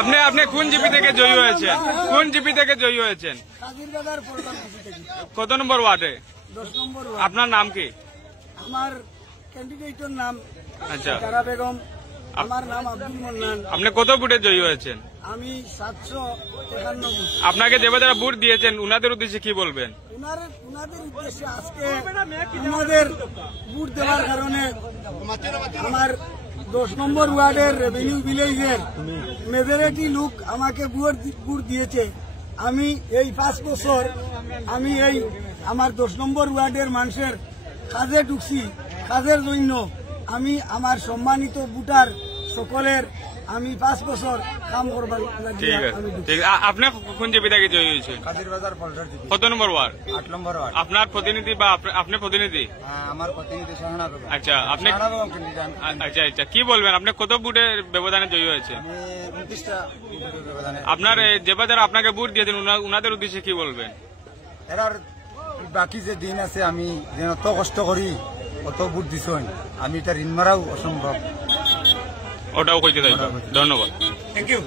আপনি আপনি কোন জিপি থেকে জয়ী হয়েছেন? কোন জিপি থেকে জয়ী হয়েছেন? কত নম্বর ওয়ার্ডে? 10 নম্বর। আপনার নাম কি? আমার ক্যান্ডিডেটের নাম আচ্ছা, তারা বেগম, আমার নাম আব্দুল মান্নান। আপনি কত ভোটে জয়ী হয়েছেন? আমি 751 ভোট। আপনাকে যে যারা ভোট দিয়েছেন উনাদের উদ্দেশ্যে কি বলবেন? উনাদের উদ্দেশ্যে আজকে আমাদের ভোট দেওয়ার কারণে আমার 10 নম্বর ওয়ার্ডের রেভিনিউ ভিলেজের মেজরিটি লোক আমাকে ভোট দিয়েছে। আমি এই 5 বছর আমি এই আমার 10 নম্বর ওয়ার্ডের মানুষের কাজে ঢুকছি। কাজের জন্য আমি আমার সম্মানিত ভোটার সকলের আমি 5 বছর কাম করবার ঠিক আছে, ঠিক আছে। আপনি কোন জিপি থেকে জয়ী হয়েছেন? কাদিরবাজার পল্টন জিপি। কত নম্বর ওয়ার্ড? 8 নম্বর ওয়ার্ড। আপনার প্রতিনিধি বা আপনি প্রতিনিধি? আমার প্রতিনিধি সোহানা বেগম। আচ্ছা, আপনি সোহানা বেগম ক্যান্ডিডেট। আচ্ছা আচ্ছা, কি বলবেন? আপনি কত ভোটের ব্যবধানে জয়ী হয়েছে? আমি 29টা ভোটের ব্যবধানে। আপনার যে যারা আপনাকে ভোট দিয়েছেন উনাদের উদ্দেশ্যে কি বলবেন? এরার বাকি যে দিন আছে আমি যেন অত কষ্ট করি অত ভোট দিছই আমি এটা ঋণ মারাও অসম্ভব। ওটাও কইতে চাই। ধন্যবাদ। Thank you.